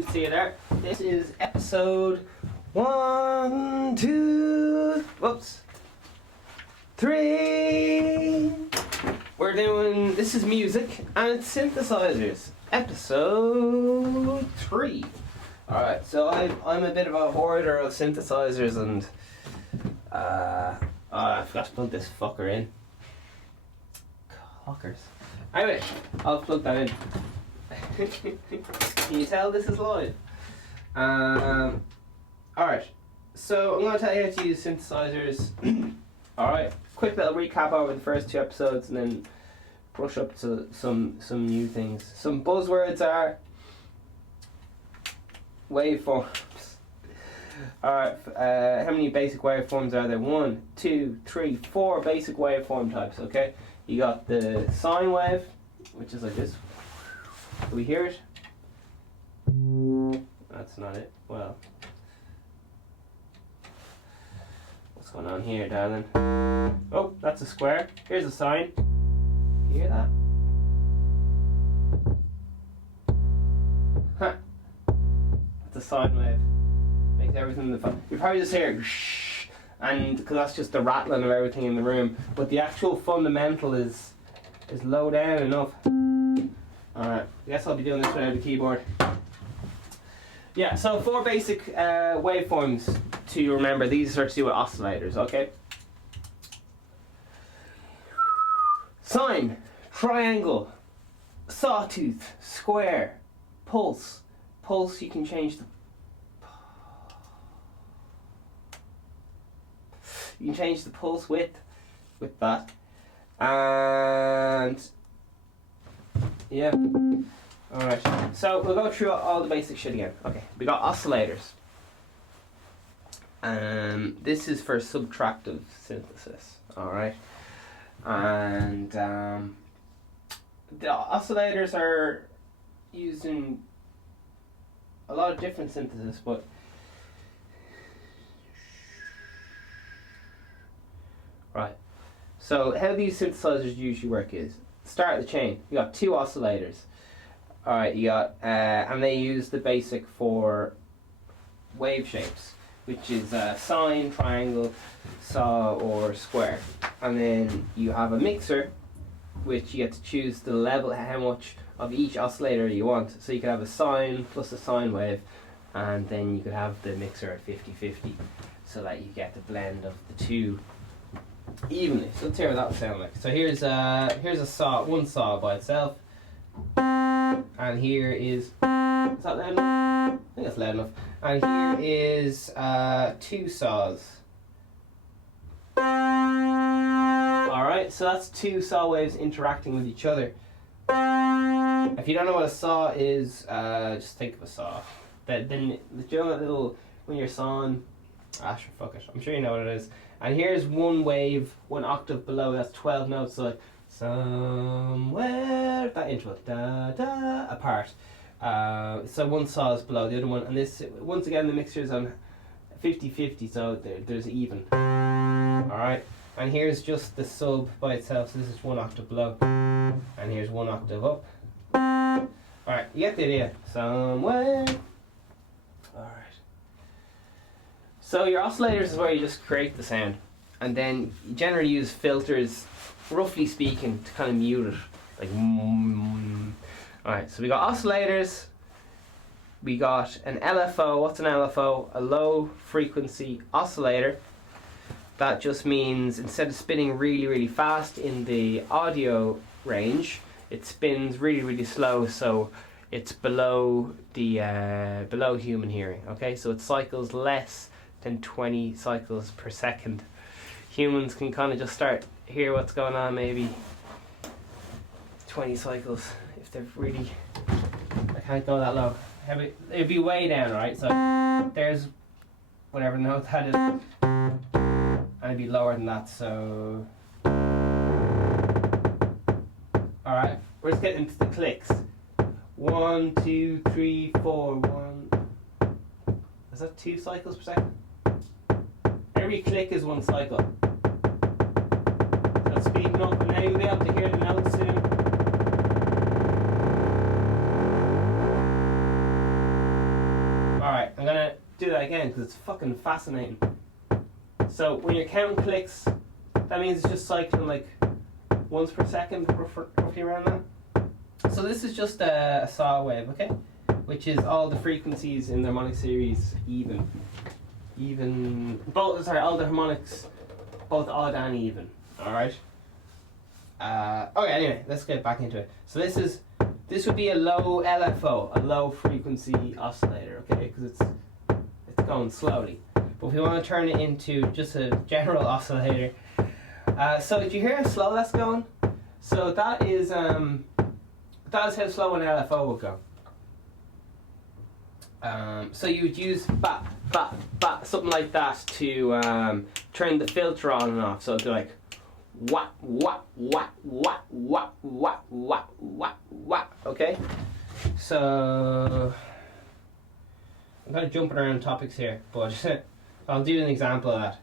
we see you there. This is episode 1, 2, whoops, 3. We're doing, this is music and it's synthesizers, episode 3. Alright, so I'm a bit of a hoarder of synthesizers and I forgot to plug this fucker in. Cockers. Anyway, I'll plug that in. Can you tell this is live? Alright, so I'm going to tell you how to use synthesizers. Alright, quick little recap over the first 2 episodes and then brush up to some new things. Some buzzwords are waveforms. Alright, how many basic waveforms are there? 1, 2, 3, 4 basic waveform types, okay? You got the sine wave, which is like this. Do we hear it? That's not it. Well, what's going on here, darling? Oh, that's a square. Here's a sine. Can you hear that? Huh. That's a sine wave. Makes everything in the fun. You probably just hear shh, and because that's just the rattling of everything in the room. But the actual fundamental is low down enough. Alright, I guess I'll be doing this without a keyboard. Yeah, so 4 basic waveforms to remember. These are to do with oscillators, okay? Sine, triangle, sawtooth, square, pulse. Pulse, you can change the pulse width with that. And yeah. Alright. So we'll go through all the basic shit again. Okay. We got oscillators. This is for subtractive synthesis. Alright. And the oscillators are used in a lot of different synthesis, but right. So how these synthesizers usually work is start of the chain. You got 2 oscillators. Alright, you got and they use the basic for wave shapes, which is sine, triangle, saw, or square. And then you have a mixer, which you get to choose the level, how much of each oscillator you want. So you could have a sine plus a sine wave, and then you could have the mixer at 50-50, so that you get the blend of the 2 evenly. So let's hear what that would sound like. So here's a saw, one saw by itself, and here is that loud enough? I think that's loud enough. And here is 2 saws. Alright, so that's 2 saw waves interacting with each other. If you don't know what a saw is, just think of a saw. Then you know that little, when you're sawing, sure, fuck it, I'm sure you know what it is. And here's one wave, 1 octave below, that's 12 notes, so like, somewhere, that intro, da da, apart. So one saw is below the other one, and this, once again, the mixture is on 50-50, so there's even. Alright, and here's just the sub by itself, so this is 1 octave below, and here's 1 octave up. Alright, you get the idea. Somewhere. Alright. So your oscillators is where you just create the sound, and then you generally use filters, roughly speaking, to kind of mute it, like Alright, so we got oscillators, we got an LFO. What's an LFO? A low frequency oscillator. That just means instead of spinning really, really fast in the audio range, it spins really, really slow, so it's below the below human hearing. Okay, so it cycles less than 20 cycles per second. Humans can kind of just start hear what's going on, maybe 20 cycles if they're really. I can't go that low. It'd be way down, right? So there's whatever note that is, and it'd be lower than that. So all right, we're just getting into the clicks. 1, 2, 3, 4. 1. Is that 2 cycles per second? Every click is 1 cycle. So it's speeding up, and now you'll be able to hear the notes soon. do that again because it's fucking fascinating. So when you're counting clicks, that means it's just cycling like once per second, roughly around that. So this is just a saw wave, okay? Which is all the frequencies in the harmonic series even. All the harmonics, both odd and even. Alright? Okay, anyway, let's get back into it. So this would be a low LFO, a low frequency oscillator, okay? Because it's going slowly. But if we want to turn it into just a general oscillator, so did you hear how slow that's going? So that is how slow an LFO would go. So you would use ba ba ba something like that to turn the filter on and off. So it'd be like wah wah wah wah wah wah wah wah wah. Okay. So I'm kind of jumping around topics here, but I'll do an example of that.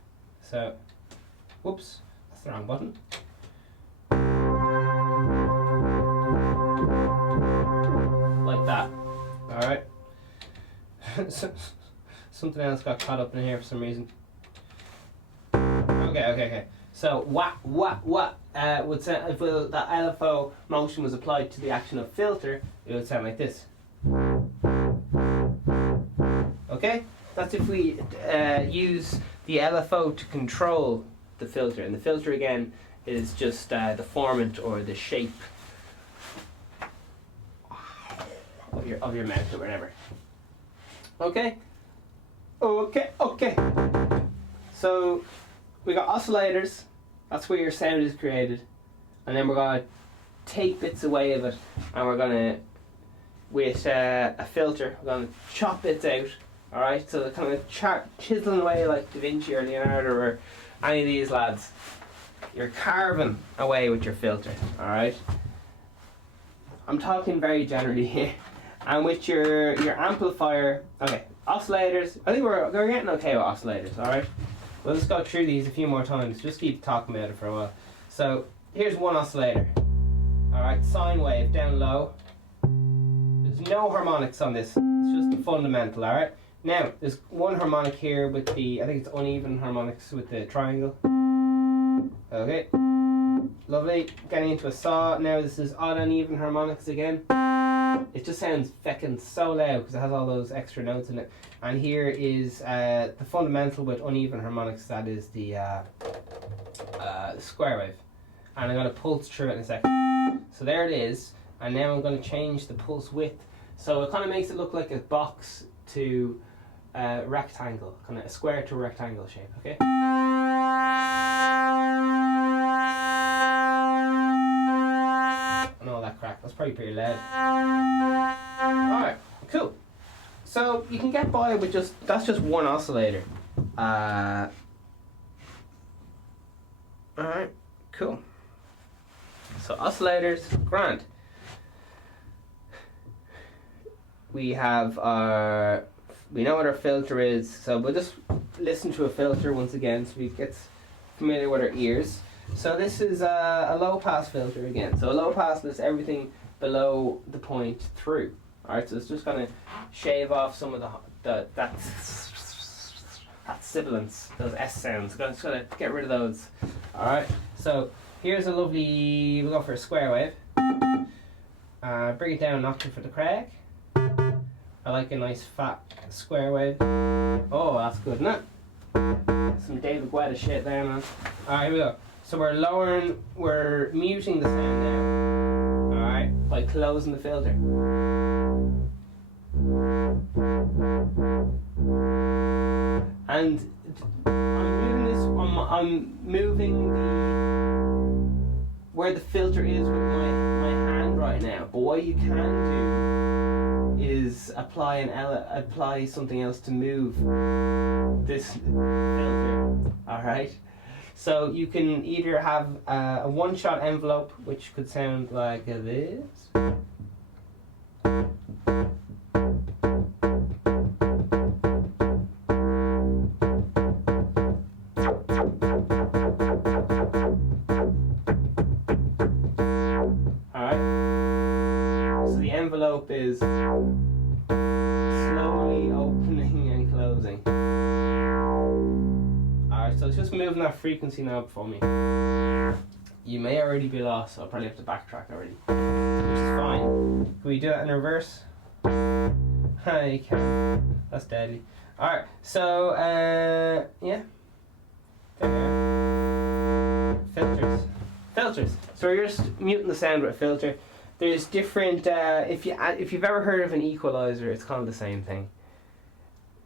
So, whoops, that's the wrong button. Like that. Alright. Something else got caught up in here for some reason. Okay. So, what would sound, if that LFO motion was applied to the action of filter, it would sound like this. Okay? That's if we use the LFO to control the filter. And the filter, again, is just the formant or the shape of your mouth or whatever. Okay? Okay. So, we got oscillators. That's where your sound is created. And then we're going to take bits away of it. And we're going to, with a filter, we're going to chop bits out. Alright, so they're kind of chiseling away like Da Vinci or Leonardo or any of these lads. You're carving away with your filter, alright? I'm talking very generally here. And with your amplifier, okay, oscillators, I think we're getting okay with oscillators, alright? We'll just go through these a few more times, just keep talking about it for a while. So, here's one oscillator. Alright, sine wave, down low. There's no harmonics on this, it's just the fundamental, alright? Now, there's one harmonic here with the, I think it's uneven harmonics with the triangle. Okay, lovely. Getting into a saw. Now this is odd and even harmonics again. It just sounds feckin' so loud because it has all those extra notes in it. And here is the fundamental with uneven harmonics, that is the square wave. And I'm going to pulse through it in a second. So there it is. And now I'm going to change the pulse width. So it kind of makes it look like a box to rectangle, kind of a square to a rectangle shape, okay? And all that crap. That's probably pretty loud. Alright, cool. So you can get by with that's just one oscillator. Alright, cool. So oscillators, grand. We have we know what our filter is, so we'll just listen to a filter once again so we get familiar with our ears. So this is a low pass filter again. So a low pass lets everything below the point through. Alright, so it's just going to shave off some of that sibilance, those S sounds. It's going to get rid of those. Alright, so here's a lovely, we'll go for a square wave. Bring it down an octave for the Craig. I like a nice fat square wave. Oh, that's good, isn't it? Some David Guetta shit there, man. Alright, here we go. So we're muting the sound now. Alright, by closing the filter. And I'm moving where the filter is with my hand right now. But what you can do is apply something else to move this filter. Alright? So you can either have a one-shot envelope, which could sound like this. Alright? So the envelope is slowly opening and closing. closing. Alright, so it's just moving that frequency knob for me. You may already be lost, so I'll probably have to backtrack already, which is fine. Can we do it in reverse? You can. That's deadly. Alright, so yeah. Filters. So you're just muting the sound with a filter. There's different. If you've ever heard of an equalizer, it's kind of the same thing.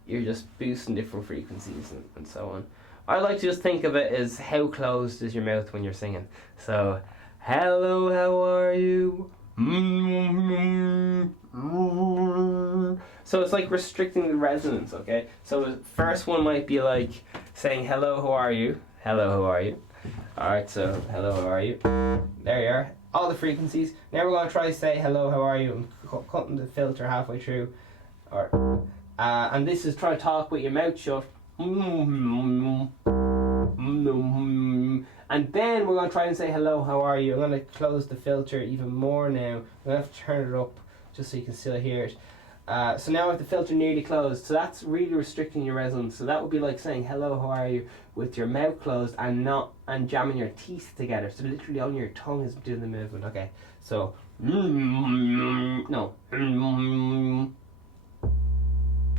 You're just boosting different frequencies and so on. I like to just think of it as how closed is your mouth when you're singing. So, hello, how are you? So it's like restricting the resonance, okay? So the first one might be like saying hello, how are you? Hello, how are you? Alright, so hello, how are you? There you are. All the frequencies. Now we're going to try to say hello, how are you? I'm cutting the filter halfway through. And this is try to talk with your mouth shut. And then we're going to try and say hello, how are you? I'm going to close the filter even more now. I'm going to have to turn it up just so you can still hear it. So now I have the filter nearly closed. So that's really restricting your resonance. So that would be like saying hello, how are you? With your mouth closed and jamming your teeth together. So literally only your tongue is doing the movement. Okay, so no.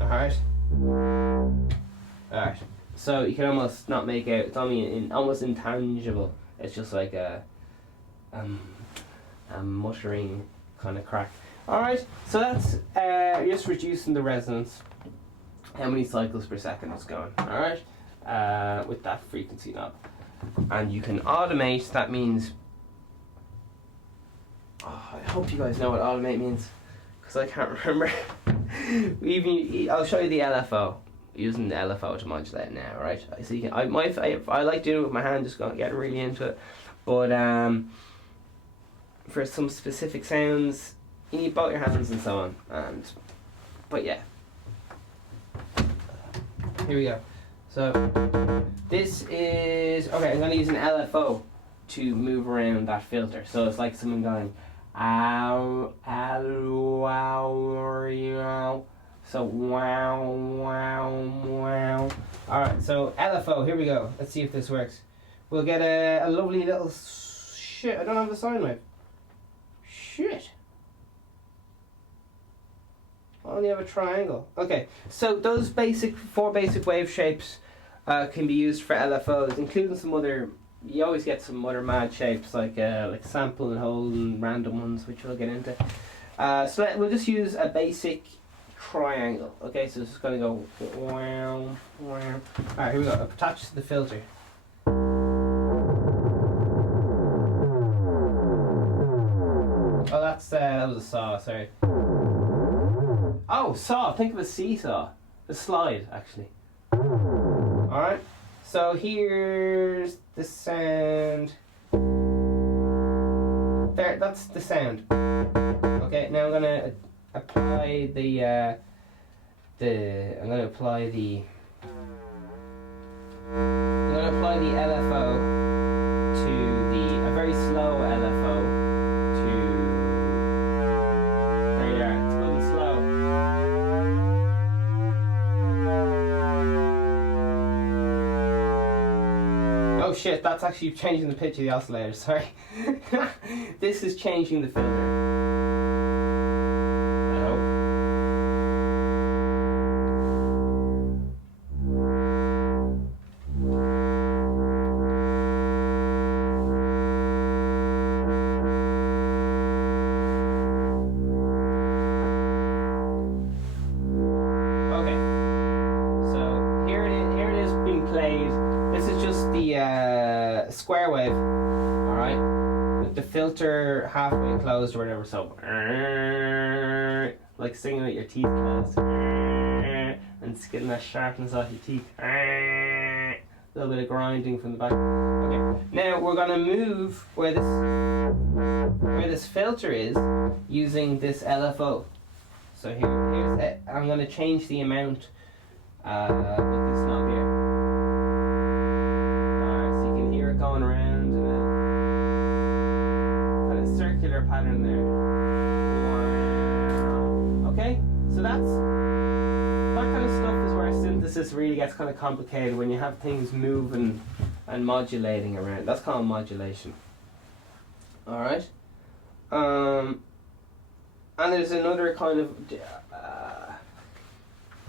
Alright. So you can almost not make out. It's only almost intangible. It's just like a muttering kind of crack. Alright, so that's just reducing the resonance. How many cycles per second it's going. Alright, with that frequency knob. And you can automate. That means. Oh, I hope you guys know what automate means, because I can't remember. I'll show you the LFO. Using the LFO to modulate now, right? So you can, I like doing it with my hand, just getting really into it. But for some specific sounds, you need both your hands and so on. But yeah, here we go. So this is okay. I'm going to use an LFO to move around that filter. So it's like someone going, ow, ow, ow. So wow, wow, wow. Alright, so LFO, here we go. Let's see if this works. We'll get a lovely little shit. I don't have the sine wave. Shit. I only have a triangle. Okay, so those four basic wave shapes can be used for LFOs, including some other. You always get some other mad shapes like sample and hold and random ones, which we'll get into. So we'll just use a basic triangle. Okay, so it's just going to go wow, wow. Alright, here we go. Attach to the filter. Oh, that was a saw, sorry. Oh, saw. Think of a seesaw. A slide, actually. Alright, so here's the sound. There, that's the sound. Okay, now I'm going to apply the I'm going to apply the LFO to a very slow LFO to. There you are. It's going slow. Oh shit! That's actually changing the pitch of the oscillator. Sorry. This is changing the filter. Square wave, alright, with the filter halfway closed or whatever, so like singing with your teeth closed and it's getting that sharpness off your teeth, a little bit of grinding from the back. Okay, now we're going to move where this filter is using this LFO. So here's it. I'm going to change the amount with this knob here. Going around in a kind of circular pattern there. Wow. Okay, so that kind of stuff is where synths analysis really gets kind of complicated when you have things moving and modulating around. That's called modulation. Alright? And there's another kind of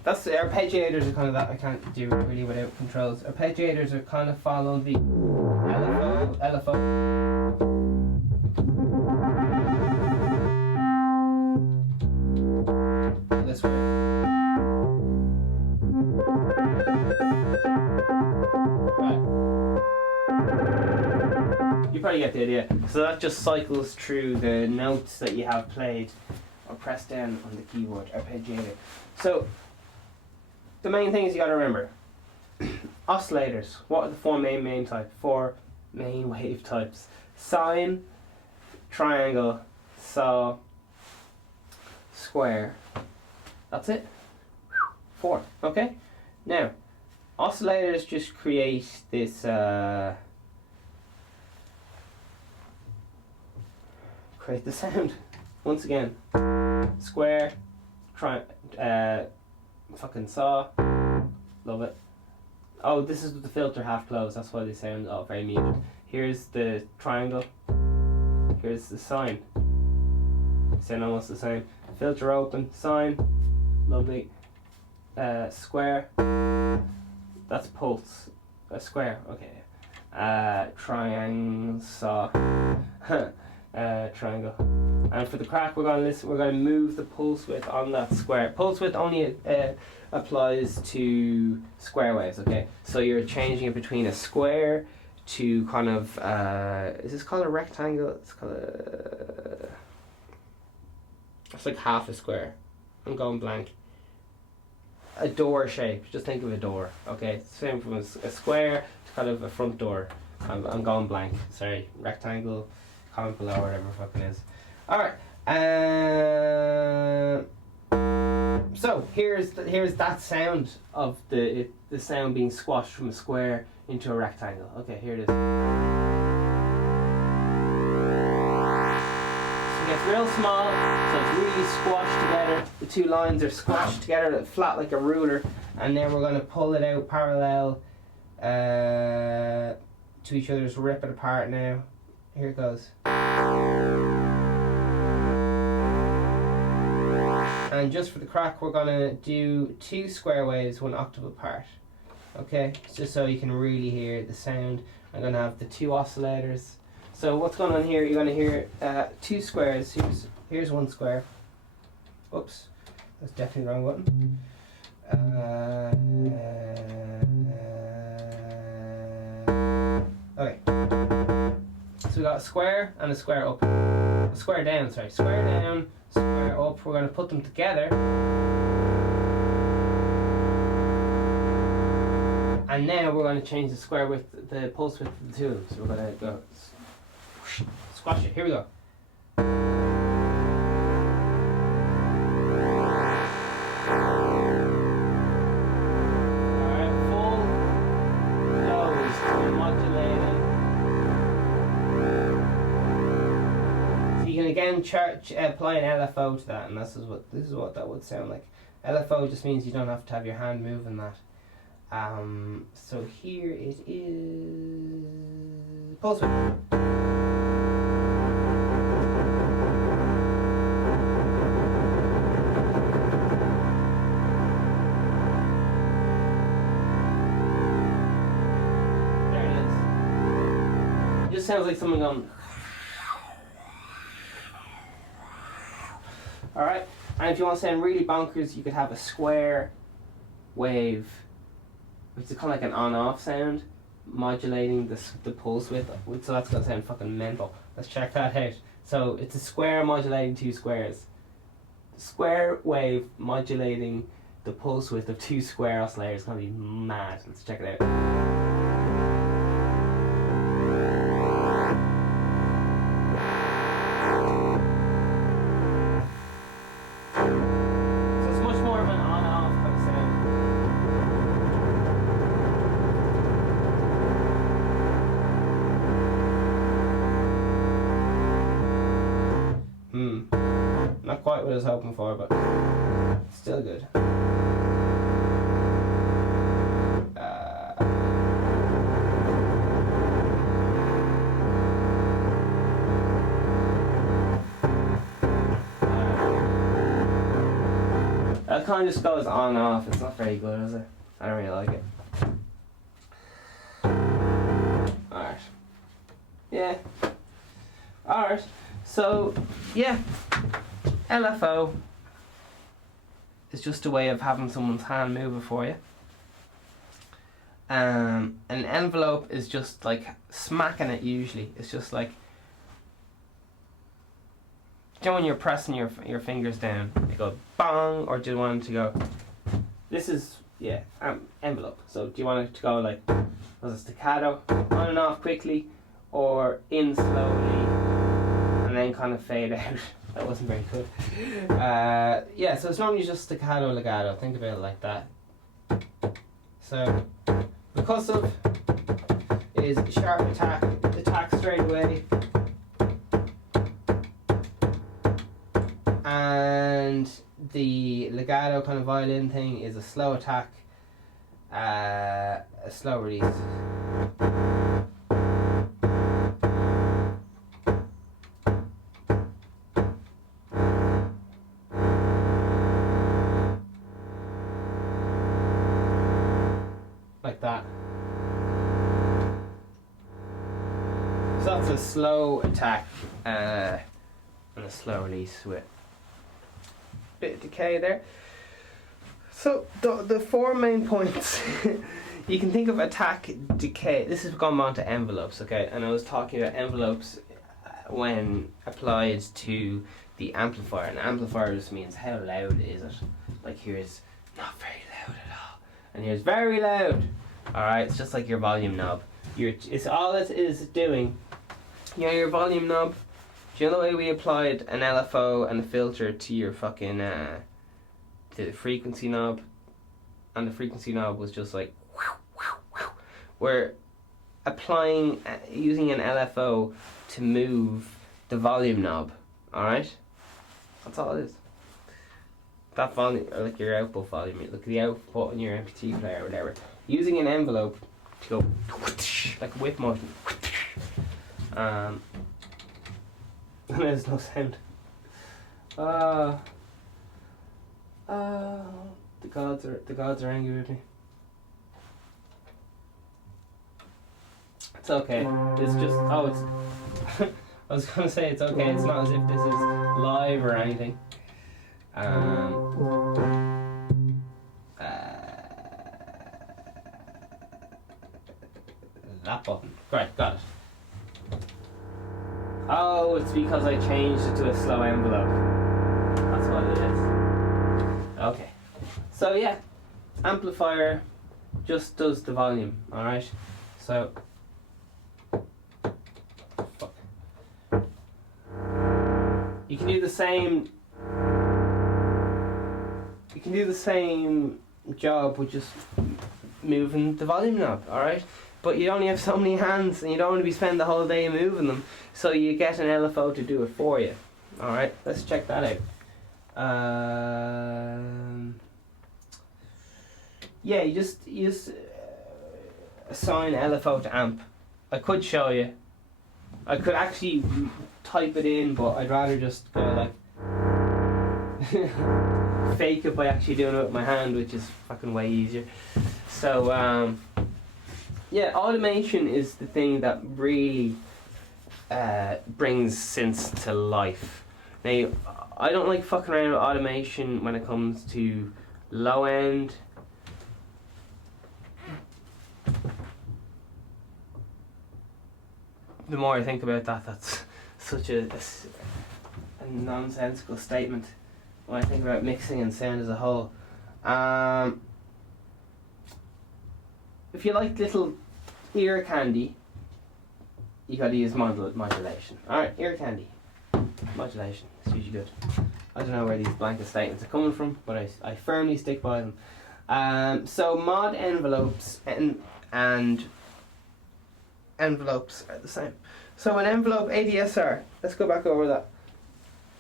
that's arpeggiators are kind of that I can't do really without controls. Arpeggiators are kind of follow the LFO. This way. Right. You probably get the idea. So that just cycles through the notes that you have played or pressed down on the keyboard, arpeggiator. So the main things you got to remember. Oscillators. What are the four main wave types? Sine, triangle, saw, square. That's it. 4. Okay. Now, oscillators just create this create the sound. Once again, square, fucking saw. Love it. Oh, this is with the filter half closed. That's why they sound very muted. Here's the triangle. Here's the sine. Sound almost the same. Filter open, sine. Lovely. Square. That's pulse. Square. Okay. Triangle. Saw. Triangle. And for the crack, we're going to move the pulse width on that square. Pulse width only applies to square waves. Okay. So you're changing it between a square to kind of is this called a rectangle? It's called a. It's like half a square. I'm going blank. A door shape. Just think of a door. Okay, same from a square to kind of a front door. I'm going blank. Sorry, rectangle. Comment below, whatever the fucking is. All right. So here's that sound of the sound being squashed from a square into a rectangle. Okay, here it is. So it gets real small. So it's really squashed together. The two lines are squashed together, flat like a ruler, and then we're going to pull it out parallel to each other. Just rip it apart now. Here it goes. And just for the crack, we're going to do 2 square waves, 1 octave apart. Okay, just so you can really hear the sound. I'm going to have the 2 oscillators. So what's going on here? You're going to hear 2 squares. Here's 1 square. Oops, that's definitely the wrong button. Okay. So we got a square and a square up. A square down, sorry. Square down, square up. We're going to put them together. And now we're going to change the square width, the pulse width of the two of them. So we're going to go squash it. Here we go. Again, apply an LFO to that, and this is what that would sound like. LFO just means you don't have to have your hand moving that. So here it is. Pulse width. There it is. It just sounds like someone going. Alright, and if you want to sound really bonkers, you could have a square wave, which is kind of like an on-off sound, modulating the pulse width, so that's going to sound fucking mental. Let's check that out. So it's a square modulating 2 squares. Square wave modulating the pulse width of 2 square oscillators is going to be mad. Let's check it out. Not quite what I was hoping for, but still good. It kind of just goes on and off. It's not very good, is it? I don't really like it. Alright. Yeah. Alright. So, yeah. LFO is just a way of having someone's hand move it for you. An envelope is just like smacking it usually. It's just like, you know when you're pressing your fingers down, you go bang, or do you want it to go, this is, yeah, envelope. So do you want it to go like, was it staccato, on and off quickly, or in slowly, and then kind of fade out? That wasn't very good. Yeah, so it's normally just staccato, legato. Think about it like that. So, percussive is sharp attack straight away. And the legato kind of violin thing is a slow attack, a slow release. Like that. So that's a slow attack and a slow release with bit of decay there. So the four main points you can think of: attack, decay. This has gone on to envelopes, okay? And I was talking about envelopes when applied to the amplifier. And amplifier just means how loud is it. Like here's not very loud at all, and here's very loud. All right, it's just like your volume knob. It's all it is doing. You know your volume knob. Do you know the way we applied an LFO and a filter to your fucking to the frequency knob, and the frequency knob was just like we're applying using an LFO to move the volume knob. All right, that's all it is. That volume, or like your output volume, like the output on your MP3 player or whatever. Using an envelope to go like a whip motion. And there's no sound. The gods are angry with me. It's okay. It's just it's. I was gonna say it's okay. It's not as if this is live or anything. That button. Right, got it. Oh, it's because I changed it to a slow envelope. That's what it is. Okay. So yeah, amplifier just does the volume, alright? So fuck. You can do the same job with just moving the volume knob, alright? But you only have so many hands and you don't want to be spending the whole day moving them, so you get an LFO to do it for you. Alright, let's check that out. Yeah, you just assign LFO to amp. I could show you. I could actually type it in, but I'd rather just go like fake it by actually doing it with my hand, which is fucking way easier. So yeah, automation is the thing that really brings synths to life. Now, I don't like fucking around with automation when it comes to low end. The more I think about that, that's such a nonsensical statement when I think about mixing and sound as a whole. If you like little ear candy, you gotta use modulation. Alright, ear candy. Modulation. It's usually good. I don't know where these blanket statements are coming from, but I firmly stick by them. So mod envelopes and envelopes are the same. So an envelope ADSR, let's go back over that.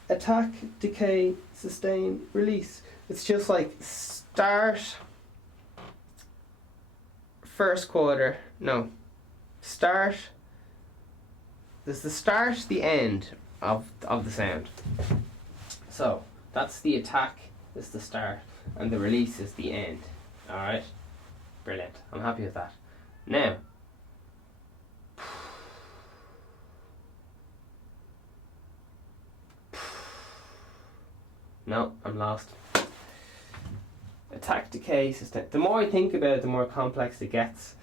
Attack, decay, sustain, release. It's just like start, first quarter, no. Start, there's the start, the end of the sound. So that's the attack, this is the start. and the release is the end. Alright? Brilliant. I'm happy with that. Now, no, I'm lost. Attack, decay, sustain. The more I think about it, the more complex it gets.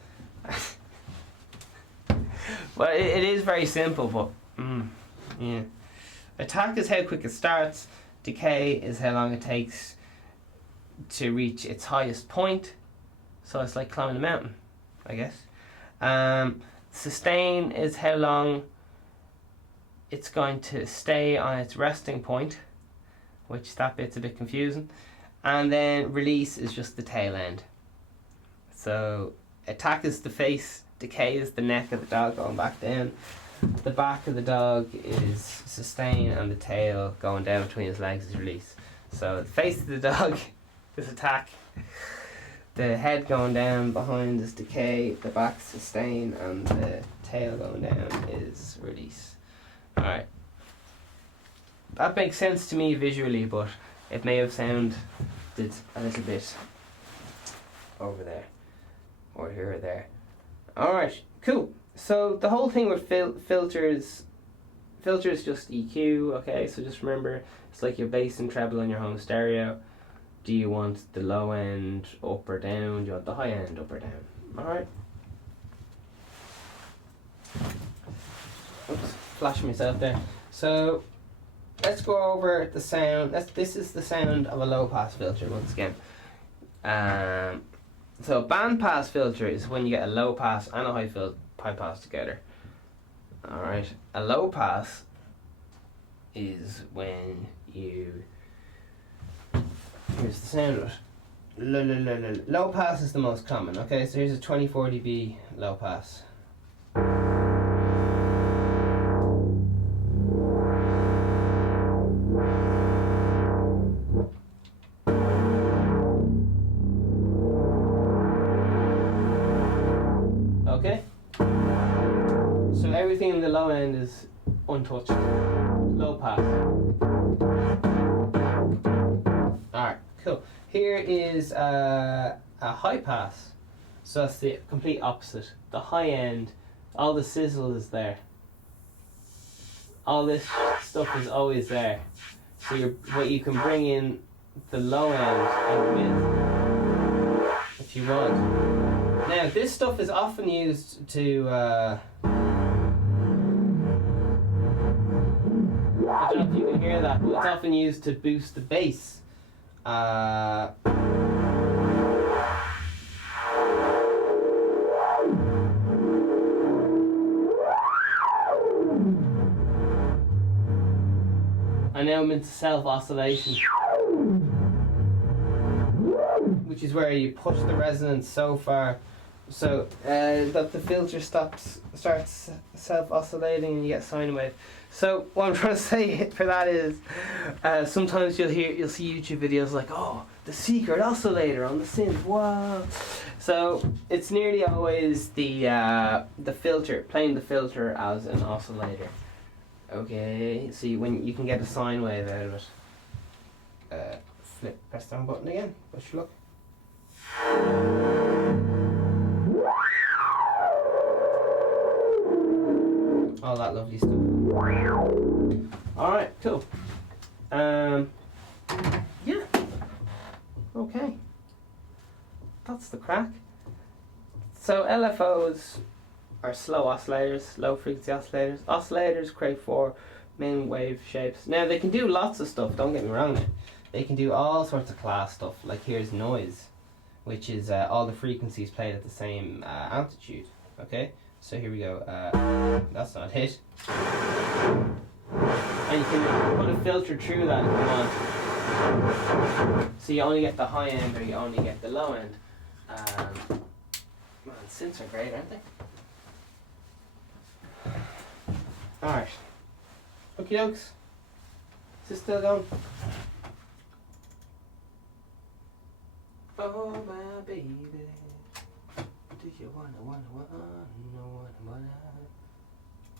Well, it is very simple, but yeah. Attack is how quick it starts. Decay is how long it takes to reach its highest point. So it's like climbing a mountain, I guess. Sustain is how long it's going to stay on its resting point, which that bit's a bit confusing. And then release is just the tail end. So attack is the face, decay is the neck of the dog going back down. The back of the dog is sustain, and the tail going down between his legs is release. So the face of the dog is attack. The head going down behind is decay, the back sustain, and the tail going down is release. Alright. That makes sense to me visually, but it may have sounded a little bit over there, or here or there. Alright, cool. So the whole thing with filters just EQ, okay? So just remember, it's like your bass and treble on your home stereo. Do you want the low end up or down? Do you want the high end up or down? Alright. Oops, flashing myself there. So let's go over the sound. This is the sound of a low pass filter once again. So a band pass filter is when you get a low pass and a high pass together. Alright. A low pass is when you... Here's the sound of it. Low pass is the most common. Okay, so here's a 24 dB low pass. Okay? So everything in the low end is untouched. Low pass. Alright, cool. Here is a high pass. So that's the complete opposite. The high end, all the sizzle is there. All this stuff is always there. So what you can bring in the low end and mid if you want. Now this stuff is often used to I don't know if you can hear that, but it's often used to boost the bass. I now I'm into self-oscillation, which is where you push the resonance so far so that the filter starts self-oscillating and you get sine wave. So what I'm trying to say for that is sometimes you'll see YouTube videos like, oh, the secret oscillator on the synth, wow. So it's nearly always the filter, playing the filter as an oscillator. Okay, so when you can get a sine wave out of it. Press down button again, wish you luck. All that lovely stuff. Alright, cool. Yeah. Okay. That's the crack. So LFOs are slow oscillators, low frequency oscillators. Oscillators create 4 main wave shapes. Now they can do lots of stuff, don't get me wrong. They can do all sorts of class stuff. Like here's noise, which is all the frequencies played at the same amplitude. Okay, so here we go. That's not it. And you can put a filter through that if you want. So you only get the high end or you only get the low end. Man, synths are great, aren't they? Alright. Okie dokes. Is this still going? Oh my baby, do you wanna?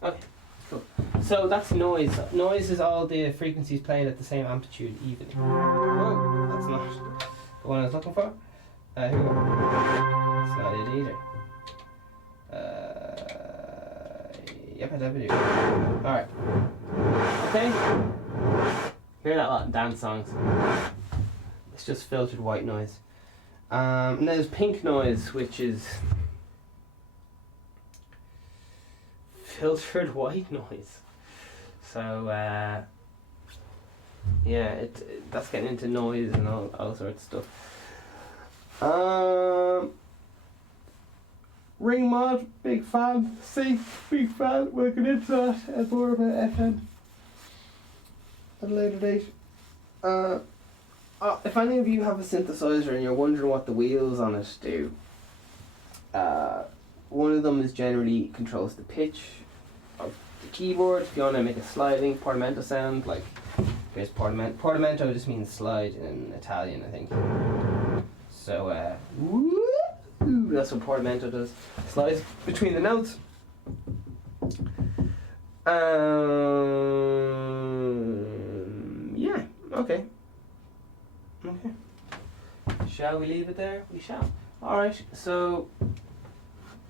Okay, cool. So that's noise. Noise is all the frequencies played at the same amplitude evenly. Whoa, that's not. The one I was looking for? Here we go. It's not it either. Yep, I do. Alright. Okay. Hear that a lot in dance songs. It's just filtered white noise. And there's pink noise, which is filtered white noise. So, yeah, that's getting into noise and all sorts of stuff. Ring mod, big fan. See, big fan. We'll get into that as more about FM at a later date. If any of you have a synthesizer and you're wondering what the wheels on it do, one of them is generally controls the pitch of the keyboard. If you want to make a sliding portamento sound, like here's portamento. Portamento just means slide in Italian, I think. So, that's what portamento does. Slides between the notes. Yeah, okay. Okay. Shall we leave it there? We shall. Alright, so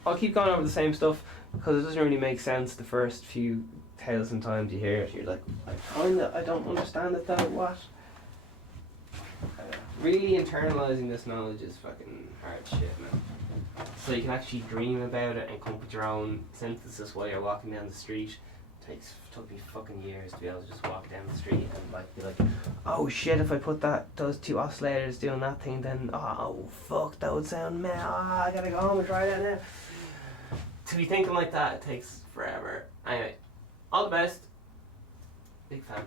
I'll keep going over the same stuff because it doesn't really make sense the first few thousand times you hear it. You're like, I don't understand it though, what? Really internalising this knowledge is fucking hard shit, man. So you can actually dream about it and come up with your own synthesis while you're walking down the street. Took me fucking years to be able to just walk down the street and like be like, oh shit, if I put those two oscillators doing that thing, then oh fuck, that would sound mad. I gotta go home and try that now. To be thinking like that, it takes forever. Anyway, all the best. Big fan.